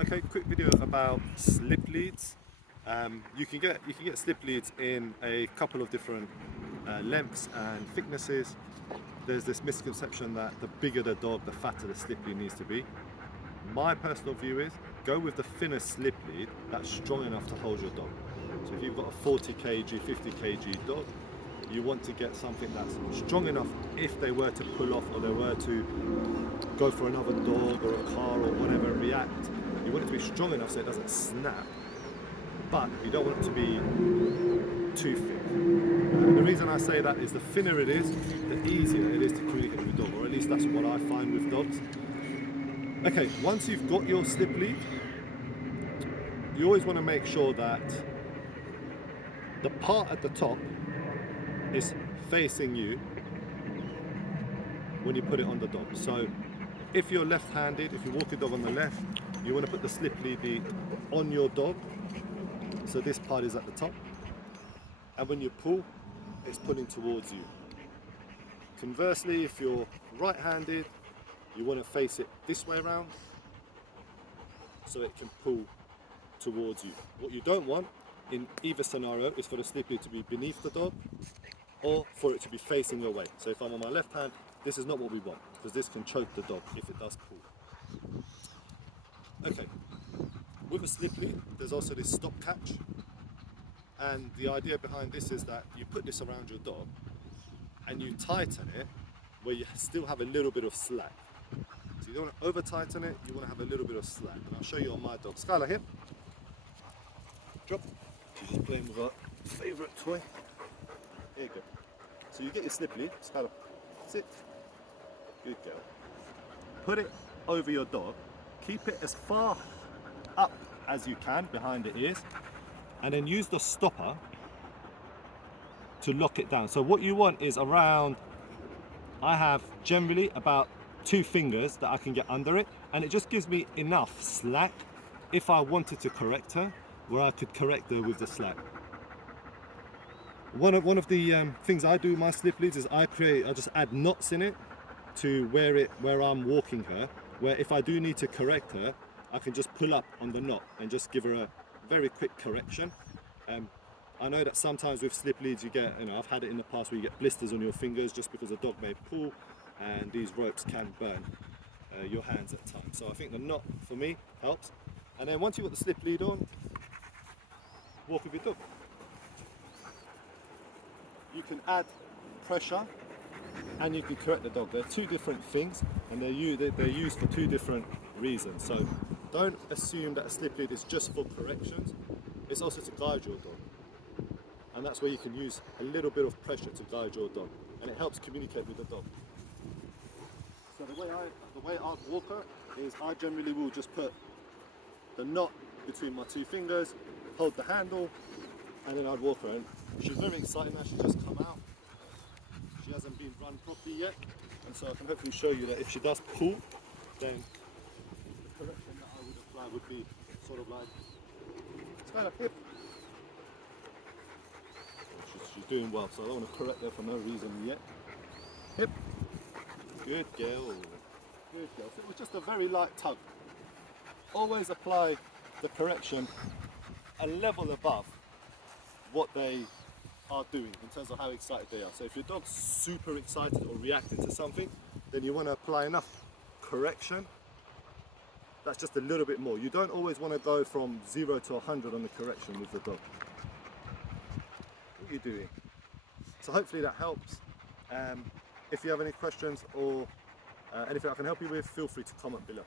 Okay, quick video about slip leads. You can get slip leads in a couple of different lengths and thicknesses. There's this misconception that the bigger the dog, the fatter the slip lead needs to be. My personal view is go with the thinner slip lead that's strong enough to hold your dog. So if you've got a 40 kg, 50 kg dog, you want to get something that's strong enough if they were to pull off or they were to go for another dog or a car or whatever and react. You want it to be strong enough so it doesn't snap, but you don't want it to be too thick. And the reason I say that is the thinner it is, the easier it is to communicate with your dog, or at least that's what I find with dogs. Okay, once you've got your slip lead, you always want to make sure that the part at the top is facing you when you put it on the dog. So if you're left-handed, if you walk your dog on the left, you want to put the slip lead on your dog. So this part is at the top. And when you pull, it's pulling towards you. Conversely, if you're right-handed, you want to face it this way around so it can pull towards you. What you don't want in either scenario is for the slip lead to be beneath the dog or for it to be facing your way. So if I'm on my left hand, this is not what we want because this can choke the dog if it does pull. Okay, with a slip lead, there's also this stop catch. And the idea behind this is that you put this around your dog and you tighten it where you still have a little bit of slack. So you don't want to over tighten it, you want to have a little bit of slack. And I'll show you on my dog. Skylar, here. Drop. She's just playing with her favourite toy. Here you go. So you get your slip lead. Skylar, sit. Good girl. Put it over your dog. Keep it as far up as you can behind the ears. And then use the stopper to lock it down. So what you want is around, I have generally about 2 fingers that I can get under it, and it just gives me enough slack if I wanted to correct her, where I could correct her with the slack. One of the things I do with my slip leads is I just add knots in it to where I'm walking her, where if I do need to correct her, I can just pull up on the knot and just give her a very quick correction. I know that sometimes with slip leads you get, I've had it in the past where you get blisters on your fingers just because the dog may pull, and these ropes can burn your hands at times. So I think the knot for me helps. And then once you've got the slip lead on, walk with your dog. You can add pressure and you can correct the dog. They're 2 different things and they're used for 2 different reasons. So don't assume that a slip lead is just for corrections. It's also to guide your dog. And that's where you can use a little bit of pressure to guide your dog. And it helps communicate with the dog. So the way I'd walk her is I generally will just put the knot between my 2 fingers, hold the handle, and then I'd walk her. And she's very excited now, she's just come out. She hasn't been run properly yet. And so I can hopefully show you that if she does pull, then the correction that I would apply would be sort of like, it's kind of hip. She's doing well, so I don't want to correct her for no reason yet. Hip. Good girl. Good girl. So it was just a very light tug. Always apply the correction a level above what they are doing in terms of how excited they are. So if your dog's super excited or reacting to something, then you want to apply enough correction that's just a little bit more. You don't always want to go from 0 to 100 on the correction with the dog. What are you doing? So hopefully that helps. If you have any questions or anything I can help you with, feel free to comment below.